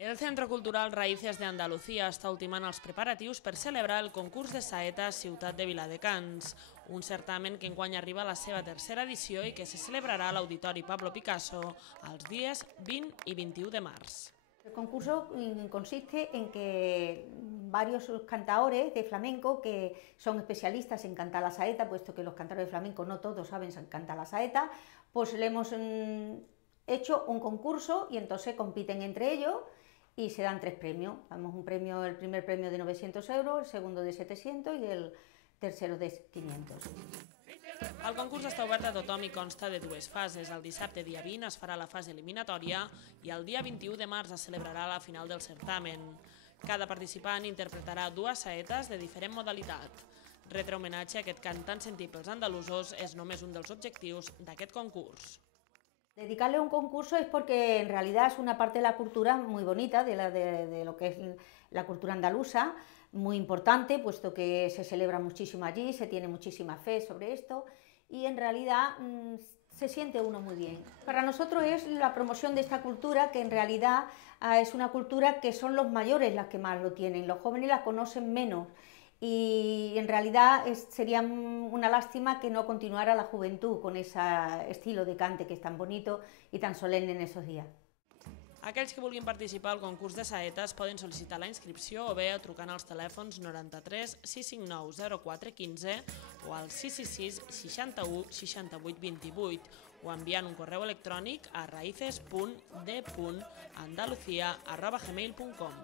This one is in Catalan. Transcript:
El Centro Cultural Raíces de Andalucía està ultimant els preparatius per celebrar el concurs de saeta Ciutat de Viladecans, un certamen que enguany arriba a la seva tercera edició i que se celebrarà a l'Auditori Pablo Picasso els dies 20 i 21 de març. El concurso consiste en que varios cantadores de flamenco que son especialistas en cantar la saeta, puesto que los cantadores de flamenco no todos saben cantar la saeta, pues le hemos hecho un concurso y entonces compiten entre ellos y se dan 3 premios. Damos un premio, el primer premio de 900 euros, el segundo de 700 y el tercero de 500. El concurs està obert a tothom i consta de 2 fases. El dissabte, dia 20, es farà la fase eliminatòria i el dia 21 de març es celebrarà la final del certamen. Cada participant interpretarà 2 saetes de diferent modalitat. Retre homenatge a aquest cant tan sentit pels andalusos és només un dels objectius d'aquest concurs. Dedicarle un concurso es porque en realidad es una parte de la cultura muy bonita, de lo que es la cultura andaluza, muy importante, puesto que se celebra muchísimo allí, se tiene muchísima fe sobre esto y en realidad se siente uno muy bien. Para nosotros es la promoción de esta cultura, que en realidad es una cultura que son los mayores las que más lo tienen, los jóvenes la conocen menos. Y en realidad sería una lástima que no continuara la juventud con ese estilo de cante que es tan bonito y tan solemne en esos días. Aquells que vulguin participar al concurs de saetes poden sol·licitar la inscripció o bé trucant als telèfons 93 659 04 15 o al 666 61 68 28 o enviant un correu electrònic a raices.d.andalucia@gmail.com.